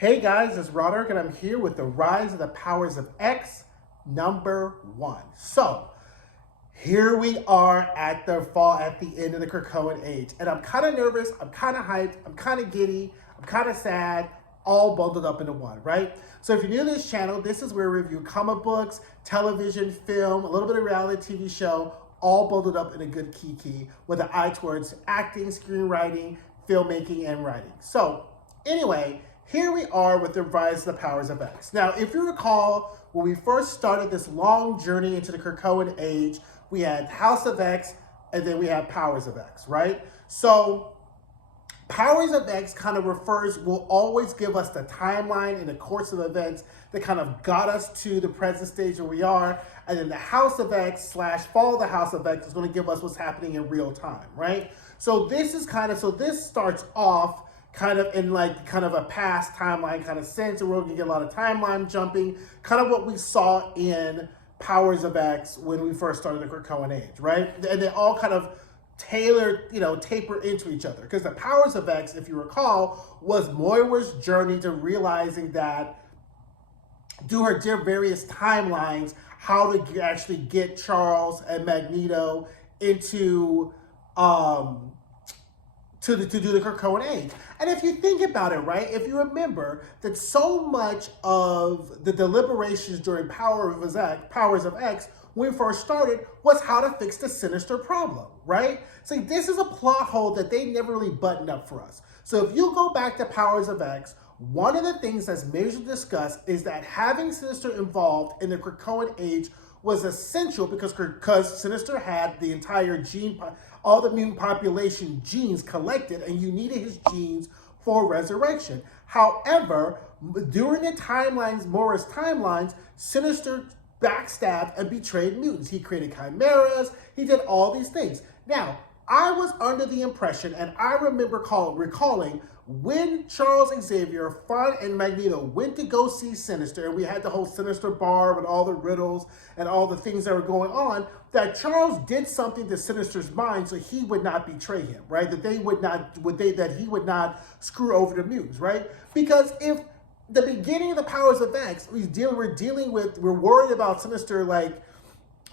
Hey guys, it's Roderick and I'm here with the Rise of the Powers of X #1. So, here we are at the end of the Krakoan age. And I'm kind of nervous, I'm kind of hyped, I'm kind of giddy, I'm kind of sad, all bundled up into one, right? So if you're new to this channel, this is where we review comic books, television, film, a little bit of reality TV show, all bundled up in a good kiki with an eye towards acting, screenwriting, filmmaking, and writing. So anyway, here we are with the Rise of the Powers of X. Now, if you recall, when we first started this long journey into the Krakoan age, we had House of X, and then we had Powers of X, right? So Powers of X kind of will always give us the timeline and the course of events that kind of got us to the present stage where we are. And then the House of X / Fall of the House of X is going to give us what's happening in real time, right? So this starts off kind of in kind of a past timeline kind of sense, and we're going to get a lot of timeline jumping, kind of what we saw in Powers of X when we first started the Krakoan age, right? And they all kind of taper into each other. Because the Powers of X, if you recall, was Moira's journey to realizing that through her various timelines, how to actually get Charles and Magneto into to do the Krakoan age. And if you think about it, right, if you remember that so much of the deliberations during Powers of X, when we first started, was how to fix the Sinister problem, right? See, this is a plot hole that they never really buttoned up for us. So if you go back to Powers of X, one of the things that's majorly discussed is that having Sinister involved in the Krakoan age was essential because Sinister had the entire all the mutant population genes collected, and you needed his genes for resurrection. However, during Moira's timelines, Sinister backstabbed and betrayed mutants. He created chimeras, he did all these things. Now, I was under the impression, and I remember recalling when Charles Xavier, and Magneto went to go see Sinister, and we had the whole Sinister bar with all the riddles and all the things that were going on, that Charles did something to Sinister's mind so he would not betray him, right? That he would not screw over the mutants, right? Because if the beginning of the Powers of X, we're worried about Sinister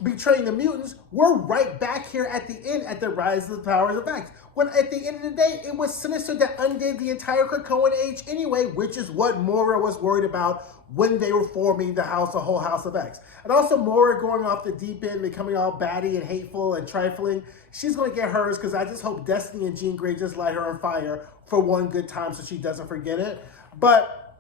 betraying the mutants, we're right back here at the end at the Rise of the Powers of X. When at the end of the day, it was Sinister that undid the entire Krakoan age anyway, which is what Moira was worried about when they were forming the whole House of X. And also Moira going off the deep end, becoming all batty and hateful and trifling. She's going to get hers because I just hope Destiny and Jean Grey just light her on fire for one good time so she doesn't forget it. But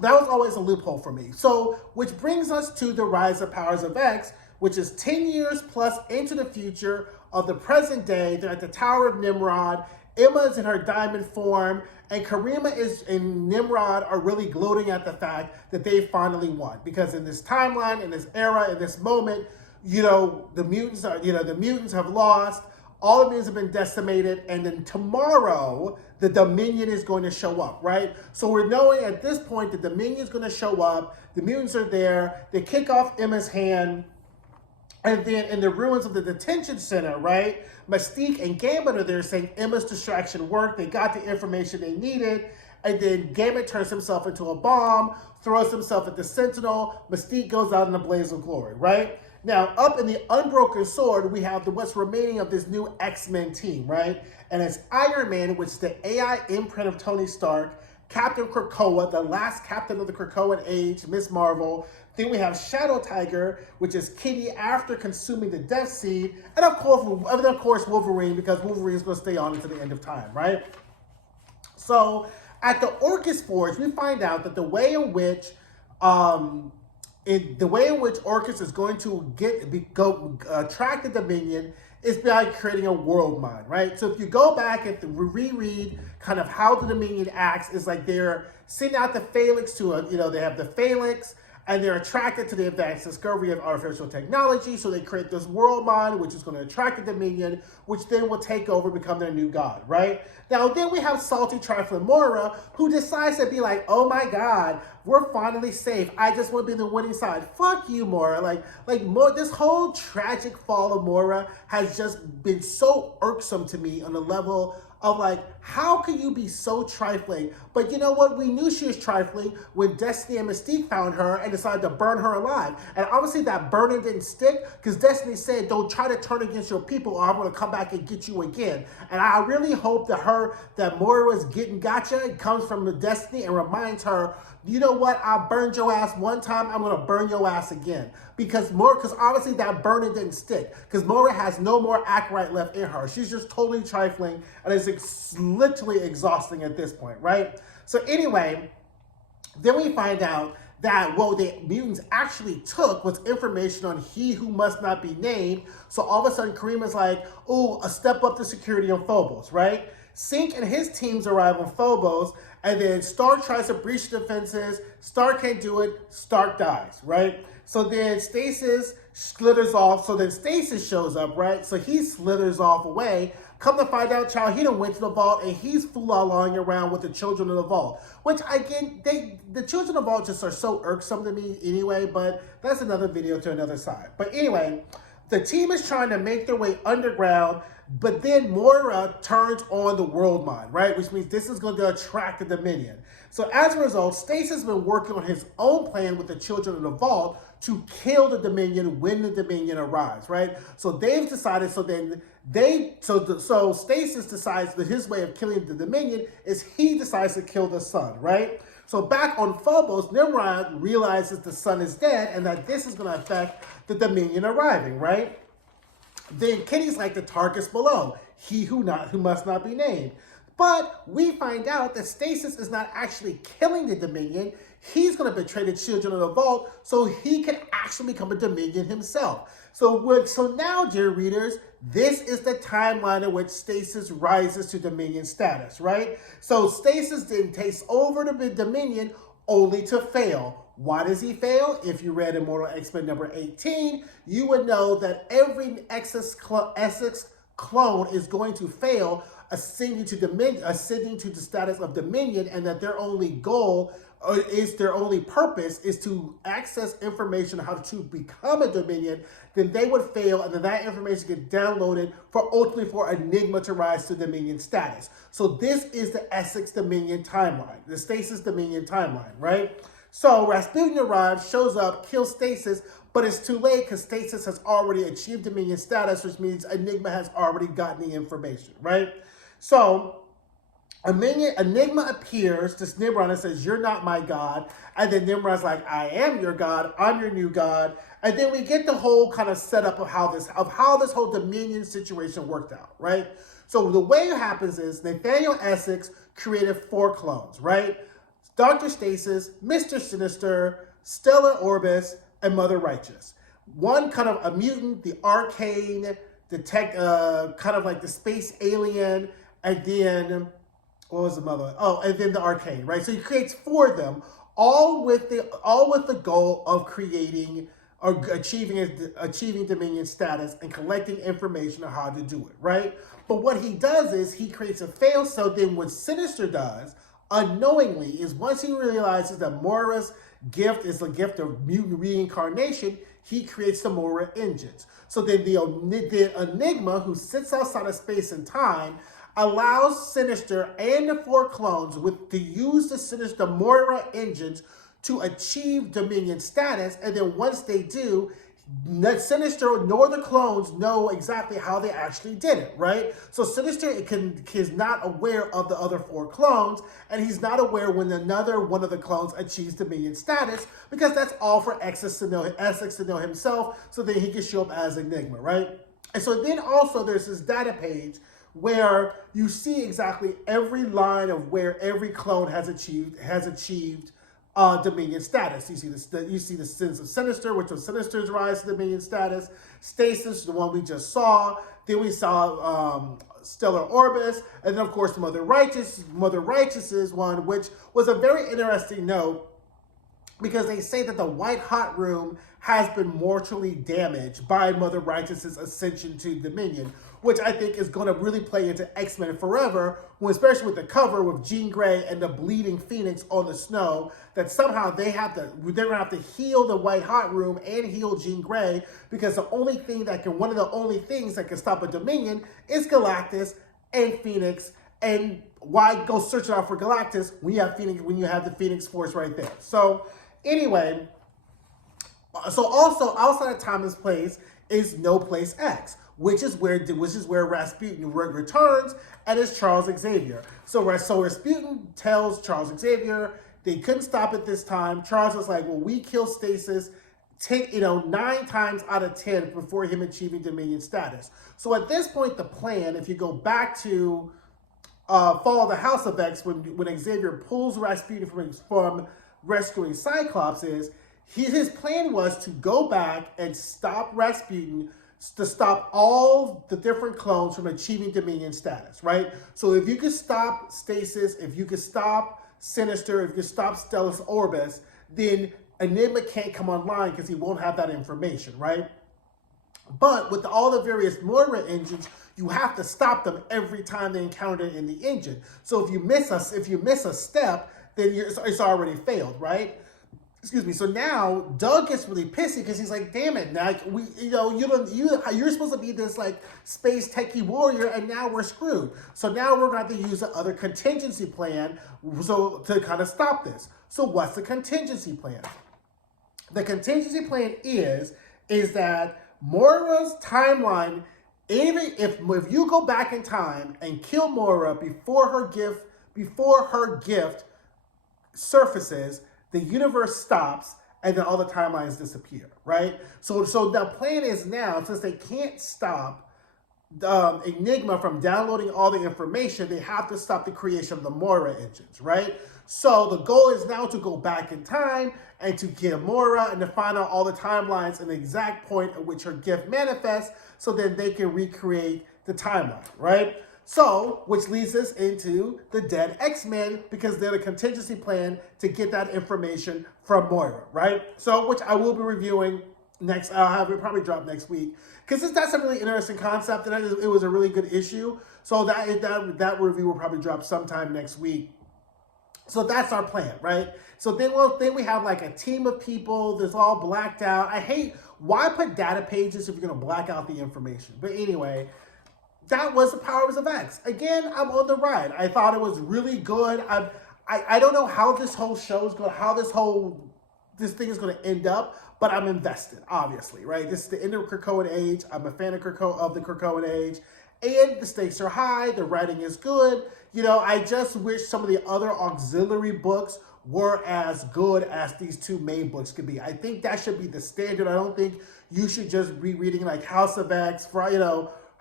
that was always a loophole for me. So, which brings us to the Rise of Powers of X, which is 10 years plus into the future of the present day. They're at the Tower of Nimrod. Emma's in her diamond form, and Karima and Nimrod are really gloating at the fact that they finally won. Because in this timeline, in this era, in this moment, the mutants have lost. All the mutants have been decimated, and then tomorrow, the Dominion is going to show up, right? So we're knowing at this point the Dominion is going to show up. The mutants are there. They kick off Emma's hand. And then in the ruins of the detention center, right, Mystique and Gambit are there saying Emma's distraction worked. They got the information they needed. And then Gambit turns himself into a bomb, throws himself at the Sentinel. Mystique goes out in a blaze of glory, right? Now, up in the Unbroken Sword, we have what's remaining of this new X-Men team, right? And it's Iron Man, which is the AI imprint of Tony Stark, Captain Krakoa, the last captain of the Krakoan age, Miss Marvel. Then we have Shadow Tiger, which is Kitty after consuming the Death Seed. And of course, Wolverine, because Wolverine is going to stay on until the end of time, right? So at the Orchis Forge, we find out that the way in which Orchis is going to attract the Dominion is by creating a world mind, right? So if you go back and reread kind of how the Dominion acts, is like they're sending out the Phalanx they have the Phalanx, and they're attracted to the advanced discovery of artificial technology, so they create this world mind, which is going to attract the Dominion, which then will take over, become their new god, right? Now, then we have salty, trifling Moira, who decides to be like, oh my god, we're finally safe. I just want to be the winning side. Fuck you, Moira. This whole tragic fall of Moira has just been so irksome to me on the level of like, how can you be so trifling? But you know what? We knew she was trifling when Destiny and Mystique found her and decided to burn her alive. And obviously that burning didn't stick because Destiny said, don't try to turn against your people or I'm going to come back and get you again. And I really hope that Moira's getting gotcha comes from the Destiny and reminds her, you know what? I burned your ass one time. I'm going to burn your ass again. Because obviously that burning didn't stick. Because Moira has no more act right left in her. She's just totally trifling and it's literally exhausting at this point, right? So anyway, then we find out that what the mutants actually took was information on he who must not be named. So all of a sudden Karima's like, oh, a step up to security on Phobos, right? Sync and his teams arrive on Phobos, and then Stark tries to breach the defenses. Stark can't do it. Stark dies, right? So then Stasis slithers off. So then Stasis shows up, right? So he slithers off away. Come to find out, child, he done went to the vault, and he's fooling around with the children of the vault. Which, again, the children of the vault just are so irksome to me anyway, but that's another video to another side. But anyway, the team is trying to make their way underground, but then Moira turns on the world mind, right? Which means this is going to attract the Dominion. So as a result, Stasis has been working on his own plan with the children of the vault to kill the Dominion when the Dominion arrives, right? So they've decided, so Stasis decides that his way of killing the Dominion is he decides to kill the sun, right? So back on Phobos, Nimrod realizes the sun is dead and that this is going to affect the Dominion arriving, right? Then Kitty's like, the target's below, he who must not be named. But we find out that Stasis is not actually killing the Dominion. He's going to betray the children of the vault so he can actually become a Dominion himself. So now, dear readers, this is the timeline in which Stasis rises to Dominion status, right? So Stasis then takes over the Dominion only to fail. Why does he fail? If you read Immortal X-Men number 18, you would know that every Essex clone is going to fail ascending to the status of Dominion, and that their only goal their only purpose is to access information on how to become a Dominion. Then they would fail, and then that information gets downloaded ultimately for Enigma to rise to Dominion status. So this is the Essex Dominion timeline, the Stasis Dominion timeline, right? So Rasputin arrives, shows up, kills Stasis, but it's too late because Stasis has already achieved Dominion status, which means Enigma has already gotten the information, right? So Enigma appears to Nimrod and says, you're not my god. And then Nimrod's like, I am your god. I'm your new god. And then we get the whole kind of setup of how this whole Dominion situation worked out, right? So the way it happens is Nathaniel Essex created 4 clones, right? Dr. Stasis, Mr. Sinister, Stellar Orbis, and Mother Righteous. One kind of a mutant, the arcane, kind of like the space alien, and then what was the mother? Oh, and then the arcane, right? So he creates 4 of them, all with the goal of creating or achieving Dominion status and collecting information on how to do it, right? But what he does is he creates a fail. So then what Sinister does unknowingly is once he realizes that Moira's gift is the gift of mutant reincarnation, he creates the Moira engines. So then the Enigma, who sits outside of space and time, allows Sinister and the 4 clones to use the Moira engines to achieve Dominion status. And then once they do, neither Sinister nor the clones know exactly how they actually did it, right? So Sinister is not aware of the other 4 clones, and he's not aware when another one of the clones achieves Dominion status, because that's all for Essex to know himself, so that he can show up as Enigma, right? And so then also there's this data page where you see exactly every line of where every clone has achieved Dominion status. You see the Sins of Sinister, which was Sinister's rise to Dominion status. Stasis, the one we just saw. Then we saw Stellar Orbis, and then of course Mother Righteous's one, which was a very interesting note, because they say that the White Hot Room has been mortally damaged by Mother Righteous's ascension to Dominion, which I think is going to really play into X-Men Forever, especially with the cover with Jean Grey and the bleeding Phoenix on the snow, that somehow they're going to have to heal the White Hot Room and heal Jean Grey, because one of the only things that can stop a Dominion is Galactus and Phoenix And why go searching out for Galactus when you have the Phoenix Force right there? So anyway, so also outside of time and place is No Place X, which is where Rasputin returns, and it's Charles Xavier. So Rasputin tells Charles Xavier they couldn't stop it this time. Charles was like, well, we kill Stasis 9 times out of 10 before him achieving Dominion status. So at this point, the plan, if you go back to Fall of the House of X, when Xavier pulls Rasputin from rescuing Cyclops, is his plan was to go back and stop Rasputin, to stop all the different clones from achieving Dominion status, right? So if you could stop Stasis, if you could stop Sinister, if you could stop Stellus Orbis, then Enigma can't come online because he won't have that information, right? But with all the various Moira engines, you have to stop them every time they encounter it in the engine. So if you miss a step, then it's already failed, right? Excuse me. So now Doug gets really pissy because he's like, "Damn it! Now you're supposed to be this like space techie warrior, and now we're screwed. So now we're going to have to use another contingency plan to kind of stop this. So what's the contingency plan? The contingency plan is that Moira's timeline, even if you go back in time and kill Moira before her gift surfaces, the universe stops and then all the timelines disappear, right? So the plan is now, since they can't stop Enigma from downloading all the information, they have to stop the creation of the Moira engines, right? So the goal is now to go back in time and to kill Moira and to find out all the timelines and the exact point at which her gift manifests, so then they can recreate the timeline, right? So, which leads us into the Dead X-Men, because they're the contingency plan to get that information from Moira, right? So, which I will be reviewing next. I'll have it probably drop next week, because that's a really interesting concept, and it was a really good issue. So that review will probably drop sometime next week. So that's our plan, right? So then we have like a team of people that's all blacked out. I hate, why put data pages if you're gonna black out the information? But anyway, that was the Powers of X. Again, I'm on the ride. I thought it was really good. I don't know how this whole show is going, how this thing is going to end up, but I'm invested, obviously, right? This is the end of Krakoan Age. I'm a fan of the Krakoan Age, and the stakes are high. The writing is good. I just wish some of the other auxiliary books were as good as these two main books could be. I think that should be the standard. I don't think you should just be reading like House of X, Fall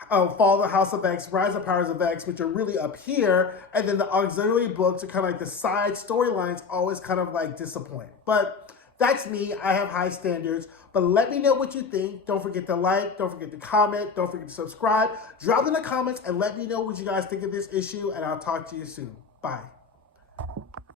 of the House of X, Rise of Powers of X, which are really up here, and then the auxiliary books are kind of like the side storylines always kind of like disappoint. But that's me. I have high standards. But let me know what you think. Don't forget to like. Don't forget to comment. Don't forget to subscribe. Drop in the comments and let me know what you guys think of this issue, and I'll talk to you soon. Bye.